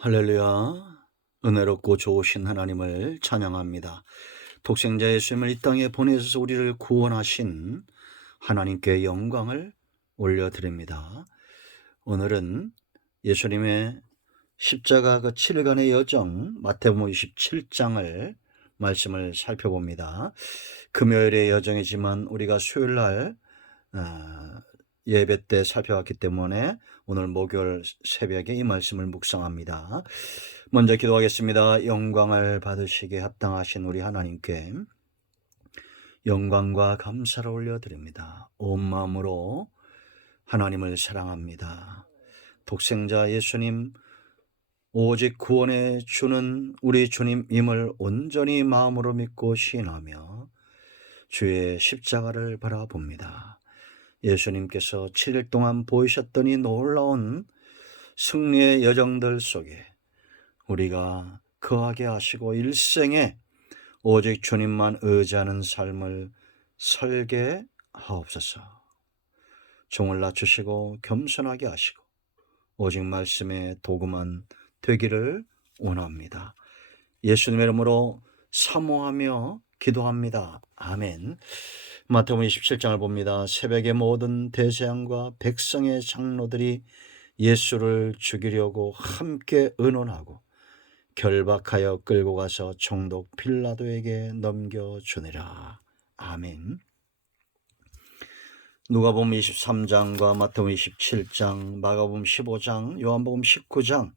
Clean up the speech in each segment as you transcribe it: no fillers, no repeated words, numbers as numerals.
할렐루야. 은혜롭고 좋으신 하나님을 찬양합니다. 독생자 예수님을 이 땅에 보내셔서 우리를 구원하신 하나님께 영광을 올려드립니다. 오늘은 예수님의 십자가 그 7일간의 여정 마태복음 27장을 말씀을 살펴봅니다. 금요일의 여정이지만 우리가 수요일날 예배 때 살펴봤기 때문에 오늘 목요일 새벽에 이 말씀을 묵상합니다. 먼저 기도하겠습니다. 영광을 받으시기에 합당하신 우리 하나님께 영광과 감사를 올려드립니다. 온 마음으로 하나님을 사랑합니다. 독생자 예수님 오직 구원해 주는 우리 주님임을 온전히 마음으로 믿고 시인하며 주의 십자가를 바라봅니다. 예수님께서 7일 동안 보이셨던 이 놀라운 승리의 여정들 속에 우리가 거하게 하시고 일생에 오직 주님만 의지하는 삶을 살게 하옵소서. 종을 낮추시고 겸손하게 하시고 오직 말씀의 도구만 되기를 원합니다. 예수님의 이름으로 사모하며 기도합니다. 아멘. 마태복음 27장을 봅니다. 새벽에 모든 대제사장과 백성의 장로들이 예수를 죽이려고 함께 의논하고 결박하여 끌고 가서 총독 빌라도에게 넘겨주니라. 아멘. 누가복음 23장과 마태복음 27장, 마가복음 15장, 요한복음 19장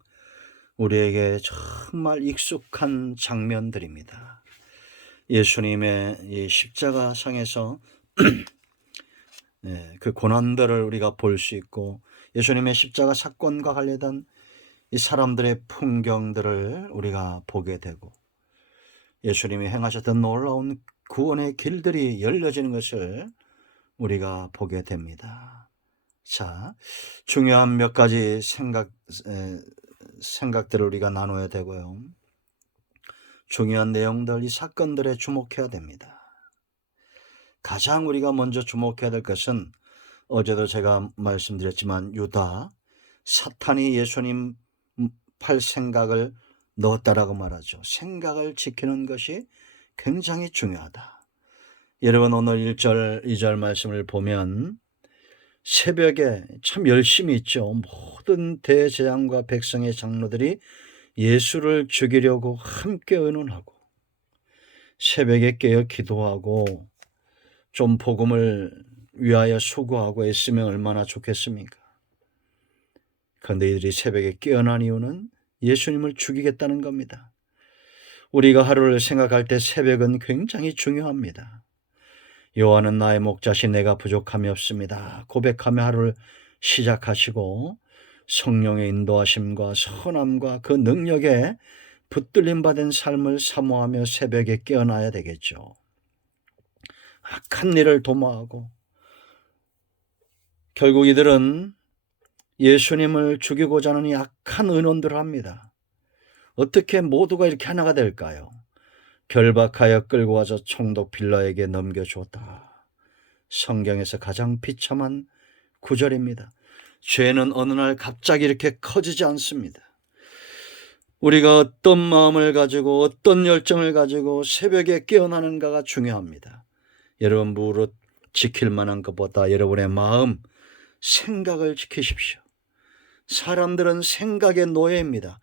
우리에게 정말 익숙한 장면들입니다. 예수님의 이 십자가상에서 그 고난들을 우리가 볼 수 있고 예수님의 십자가 사건과 관련된 이 사람들의 풍경들을 우리가 보게 되고 예수님이 행하셨던 놀라운 구원의 길들이 열려지는 것을 우리가 보게 됩니다. 자, 중요한 몇 가지 생각들을 우리가 나눠야 되고요. 중요한 내용들, 이 사건들에 주목해야 됩니다. 가장 우리가 먼저 주목해야 될 것은 어제도 제가 말씀드렸지만 유다, 사탄이 예수님 팔 생각을 넣었다라고 말하죠. 생각을 지키는 것이 굉장히 중요하다. 여러분 오늘 1절, 2절 말씀을 보면 새벽에 참 열심히 있죠. 모든 대제사장과 백성의 장로들이 예수를 죽이려고 함께 의논하고 새벽에 깨어 기도하고 좀 복음을 위하여 수고하고 애쓰면 얼마나 좋겠습니까? 그런데 이들이 새벽에 깨어난 이유는 예수님을 죽이겠다는 겁니다. 우리가 하루를 생각할 때 새벽은 굉장히 중요합니다. 여호와는 나의 목자시 내가 부족함이 없습니다. 고백하며 하루를 시작하시고 성령의 인도하심과 선함과 그 능력에 붙들림 받은 삶을 사모하며 새벽에 깨어나야 되겠죠. 악한 일을 도모하고 결국 이들은 예수님을 죽이고자 하는 악한 의논들을 합니다. 어떻게 모두가 이렇게 하나가 될까요? 결박하여 끌고 와서 총독 빌라에게 넘겨주었다. 성경에서 가장 비참한 구절입니다. 죄는 어느 날 갑자기 이렇게 커지지 않습니다. 우리가 어떤 마음을 가지고 어떤 열정을 가지고 새벽에 깨어나는가가 중요합니다. 여러분 무릇 지킬 만한 것보다 여러분의 마음, 생각을 지키십시오. 사람들은 생각의 노예입니다.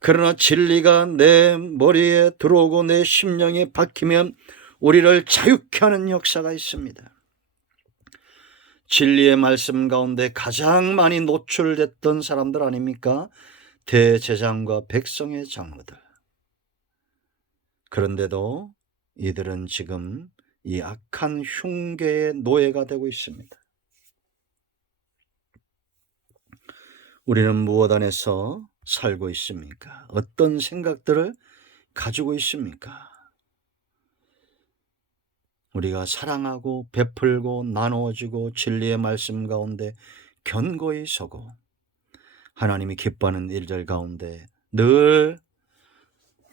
그러나 진리가 내 머리에 들어오고 내 심령에 박히면 우리를 자유케 하는 역사가 있습니다. 진리의 말씀 가운데 가장 많이 노출됐던 사람들 아닙니까? 대제사장과 백성의 장로들. 그런데도 이들은 지금 이 악한 흉계의 노예가 되고 있습니다. 우리는 무엇 안에서 살고 있습니까? 어떤 생각들을 가지고 있습니까? 우리가 사랑하고 베풀고 나누어주고 진리의 말씀 가운데 견고히 서고 하나님이 기뻐하는 일들 가운데 늘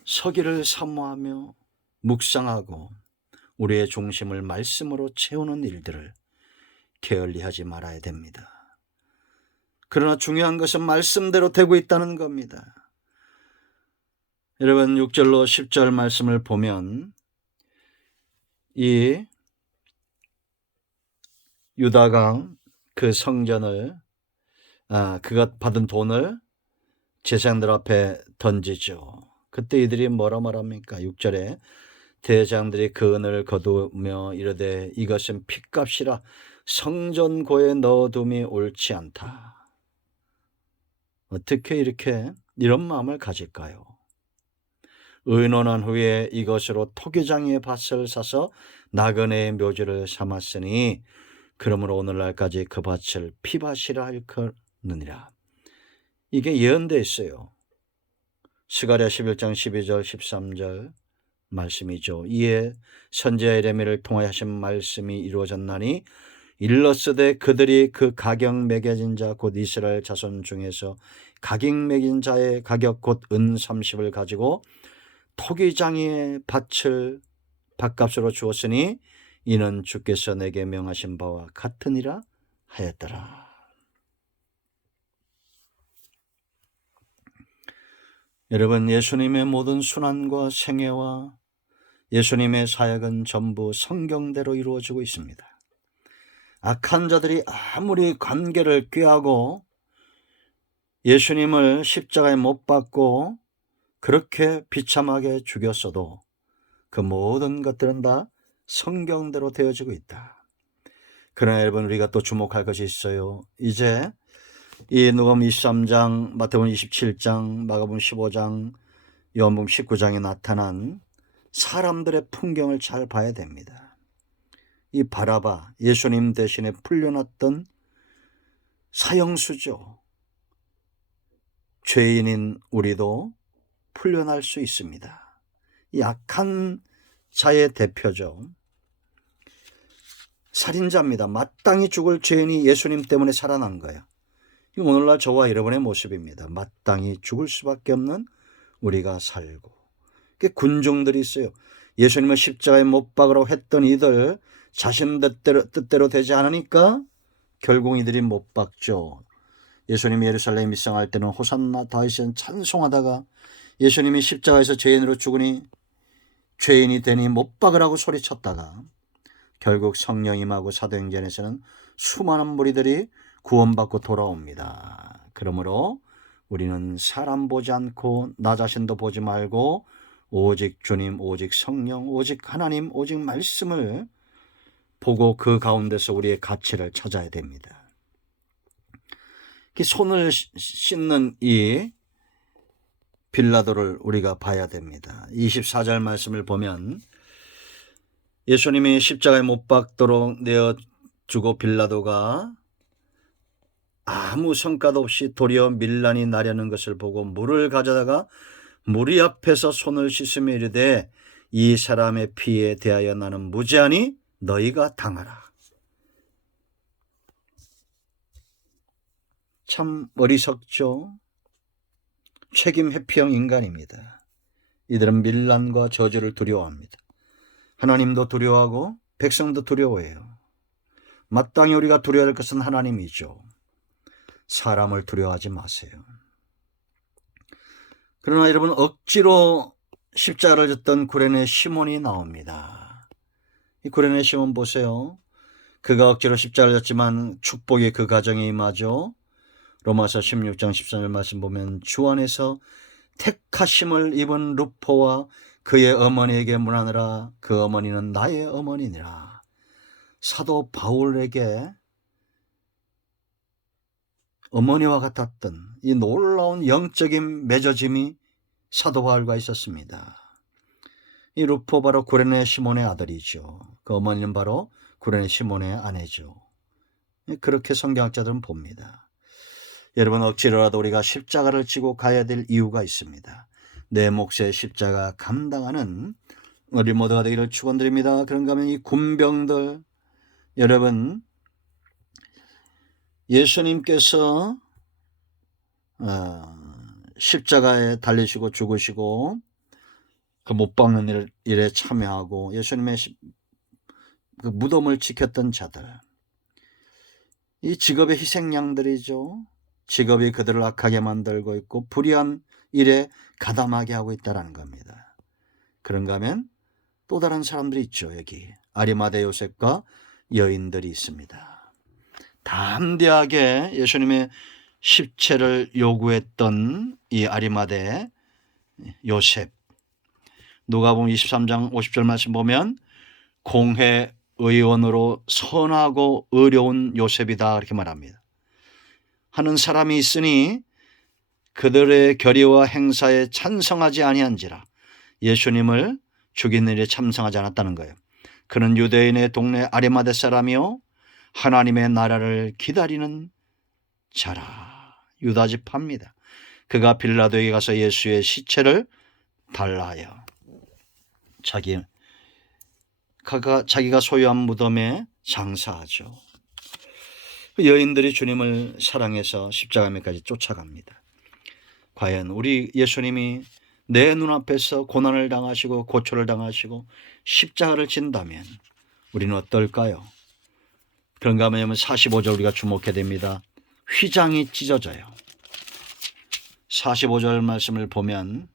서기를 사모하며 묵상하고 우리의 중심을 말씀으로 채우는 일들을 게을리하지 말아야 됩니다. 그러나 중요한 것은 말씀대로 되고 있다는 겁니다. 여러분 6절로 10절 말씀을 보면 이 유다가 그 성전을 그가 받은 돈을 제사장들 앞에 던지죠. 그때 이들이 뭐라 말합니까? 6절에 대장들이 그 은을 거두며 이르되 이것은 핏값이라 성전고에 넣어둠이 옳지 않다. 어떻게 이런 마음을 가질까요? 의논한 후에 이것으로 토기장의 밭을 사서 나그네의 묘지를 삼았으니 그러므로 오늘날까지 그 밭을 피밭이라 할거느니라. 이게 예언되어 있어요. 스가랴 11장 12절 13절 말씀이죠. 이에 선지자 예레미야를 통하여 하신 말씀이 이루어졌나니 일러스되 그들이 그 가격 매겨진 자 곧 이스라엘 자손 중에서 가격 매긴 자의 가격 곧 은 30을 가지고 토기장의 밭을 밭값으로 주었으니 이는 주께서 내게 명하신 바와 같으니라 하였더라. 여러분, 예수님의 모든 순환과 생애와 예수님의 사역은 전부 성경대로 이루어지고 있습니다. 악한 자들이 아무리 관계를 꾀하고 예수님을 십자가에 못 박고 그렇게 비참하게 죽였어도 그 모든 것들은 다 성경대로 되어지고 있다. 그러나 여러분, 우리가 또 주목할 것이 있어요. 이제 이 누가복음 23장, 마태복음 27장, 마가복음 15장, 요한복음 19장에 나타난 사람들의 풍경을 잘 봐야 됩니다. 이 바라바, 예수님 대신에 풀려났던 사형수죠. 죄인인 우리도 풀려날 수 있습니다. 이 악한 자의 대표죠. 살인자입니다. 마땅히 죽을 죄인이 예수님 때문에 살아난 거예요. 이 오늘날 저와 여러분의 모습입니다. 마땅히 죽을 수밖에 없는 우리가 살고. 군중들이 있어요. 예수님을 십자가에 못 박으라고 했던 이들 자신 뜻대로 되지 않으니까 결국 이들이 못 박죠. 예수님이 예루살렘에 입성할 때는 호산나 다윗은 찬송하다가 예수님이 십자가에서 죄인으로 죽으니 죄인이 되니 못 박으라고 소리쳤다가 결국 성령 임하고 사도행전에서는 수많은 무리들이 구원받고 돌아옵니다. 그러므로 우리는 사람 보지 않고 나 자신도 보지 말고 오직 주님, 오직 성령, 오직 하나님, 오직 말씀을 보고 그 가운데서 우리의 가치를 찾아야 됩니다. 손을 씻는 이 빌라도를 우리가 봐야 됩니다. 24절 말씀을 보면 예수님이 십자가에 못 박도록 내어주고 빌라도가 아무 성과도 없이 도리어 밀란이 나려는 것을 보고 물을 가져다가 무리 앞에서 손을 씻으며 이르되 이 사람의 피에 대하여 나는 무죄하니 너희가 당하라. 참 어리석죠. 책임 회피형 인간입니다. 이들은 밀란과 저주를 두려워합니다. 하나님도 두려워하고 백성도 두려워해요. 마땅히 우리가 두려워할 것은 하나님이죠. 사람을 두려워하지 마세요. 그러나 여러분, 억지로 십자가를 졌던 구레네 시몬이 나옵니다. 이 구레네 시몬 보세요. 그가 억지로 십자가를 졌지만 축복이 그 가정에 임하죠. 로마서 16장 13절 말씀 보면 주 안에서 택하심을 입은 루포와 그의 어머니에게 문하느라 그 어머니는 나의 어머니니라. 사도 바울에게 어머니와 같았던 이 놀라운 영적인 맺어짐이 사도 바울과 있었습니다. 이 루포 바로 구레네 시몬의 아들이죠. 그 어머니는 바로 구레네 시몬의 아내죠. 그렇게 성경학자들은 봅니다. 여러분, 억지로라도 우리가 십자가를 지고 가야 될 이유가 있습니다. 내 몫의 십자가 감당하는 우리 모두가 되기를 축원드립니다. 그런가 하면 이 군병들, 여러분, 예수님께서 십자가에 달리시고 죽으시고 그 못 박는 일에 참여하고 예수님의 그 무덤을 지켰던 자들, 이 직업의 희생양들이죠. 직업이 그들을 악하게 만들고 있고 불의한 일에 가담하게 하고 있다는 겁니다. 그런가 하면 또 다른 사람들이 있죠. 여기 아리마대 요셉과 여인들이 있습니다. 담대하게 예수님의 십체를 요구했던 이 아리마대 요셉, 누가복음 23장 50절 말씀 보면 공회 의원으로 선하고 의로운 요셉이다 이렇게 말합니다. 하는 사람이 있으니 그들의 결의와 행사에 찬성하지 아니한지라 예수님을 죽이는 일에 참석하지 않았다는 거예요. 그는 유대인의 동네 아리마대 사람이요 하나님의 나라를 기다리는 자라. 유다지파입니다. 그가 빌라도에게 가서 예수의 시체를 달라 하여 자기가 소유한 무덤에 장사하죠. 여인들이 주님을 사랑해서 십자가면까지 쫓아갑니다. 과연 우리 예수님이 내 눈앞에서 고난을 당하시고 고초를 당하시고 십자가를 진다면 우리는 어떨까요? 그런가 하면 45절 우리가 주목해야 됩니다. 휘장이 찢어져요. 45절 말씀을 보면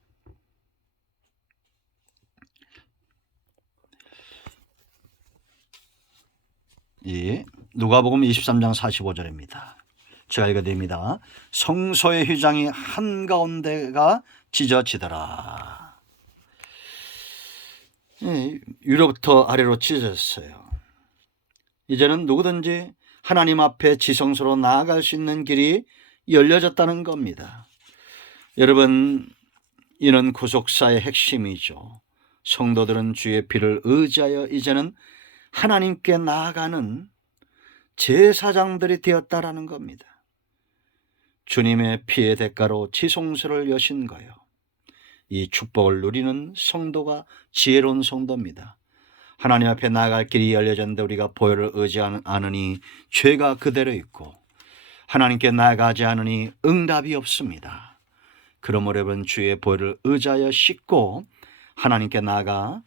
누가복음 23장 45절입니다. 제가 읽어드립니다. 성소의 휘장이 한가운데가 찢어지더라. 위로부터 아래로 찢어졌어요. 이제는 누구든지 하나님 앞에 지성소로 나아갈 수 있는 길이 열려졌다는 겁니다. 여러분, 이는 구속사의 핵심이죠. 성도들은 주의 피를 의지하여 이제는 하나님께 나아가는 제사장들이 되었다라는 겁니다. 주님의 피의 대가로 지성소를 여신 거예요. 이 축복을 누리는 성도가 지혜로운 성도입니다. 하나님 앞에 나아갈 길이 열려졌는데 우리가 보혈을 의지하지 않으니 죄가 그대로 있고 하나님께 나아가지 않으니 응답이 없습니다. 그러므로 여러분 주의 보혈을 의지하여 씻고 하나님께 나아가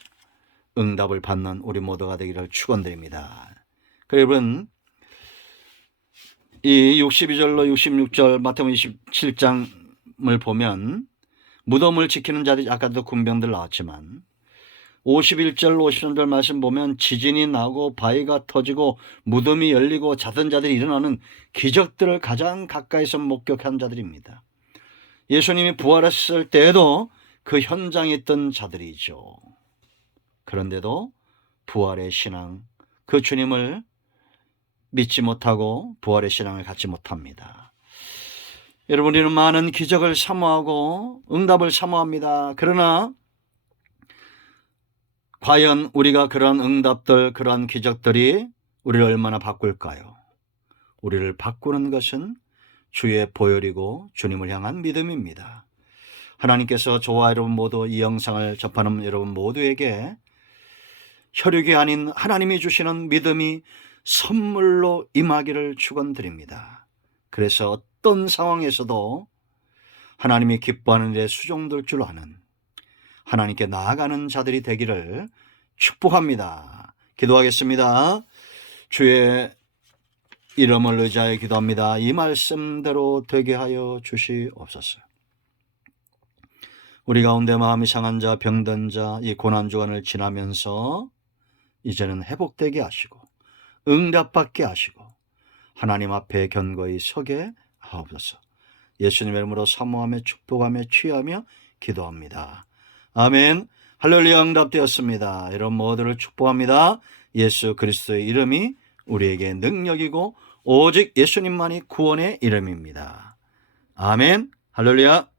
응답을 받는 우리 모두가 되기를 축원드립니다. 여러분 이 62절로 66절 마태복음 27장을 보면 무덤을 지키는 자들이 아까도 군병들 나왔지만 51절 53절 말씀 보면 지진이 나고 바위가 터지고 무덤이 열리고 자던 자들이 일어나는 기적들을 가장 가까이서 목격한 자들입니다. 예수님이 부활했을 때에도 그 현장에 있던 자들이죠. 그런데도 부활의 신앙, 그 주님을 믿지 못하고 부활의 신앙을 갖지 못합니다. 여러분, 우리는 많은 기적을 사모하고 응답을 사모합니다. 그러나 과연 우리가 그런 응답들, 그런 기적들이 우리를 얼마나 바꿀까요? 우리를 바꾸는 것은 주의 보혈이고 주님을 향한 믿음입니다. 하나님께서 저와 여러분 모두 이 영상을 접하는 여러분 모두에게 혈육이 아닌 하나님이 주시는 믿음이 선물로 임하기를 축원드립니다. 그래서 어떤 상황에서도 하나님이 기뻐하는 일에 수종될 줄 아는 하나님께 나아가는 자들이 되기를 축복합니다. 기도하겠습니다. 주의 이름을 의지하여 기도합니다. 이 말씀대로 되게 하여 주시옵소서. 우리 가운데 마음이 상한 자, 병든 자, 이 고난주간을 지나면서 이제는 회복되게 하시고 응답받게 하시고 하나님 앞에 견고히 서게 하옵소서. 예수님의 이름으로 사모하며 축복하며 취하며 기도합니다. 아멘. 할렐루야. 응답되었습니다. 여러분 모두를 축복합니다. 예수 그리스도의 이름이 우리에게 능력이고 오직 예수님만이 구원의 이름입니다. 아멘. 할렐루야.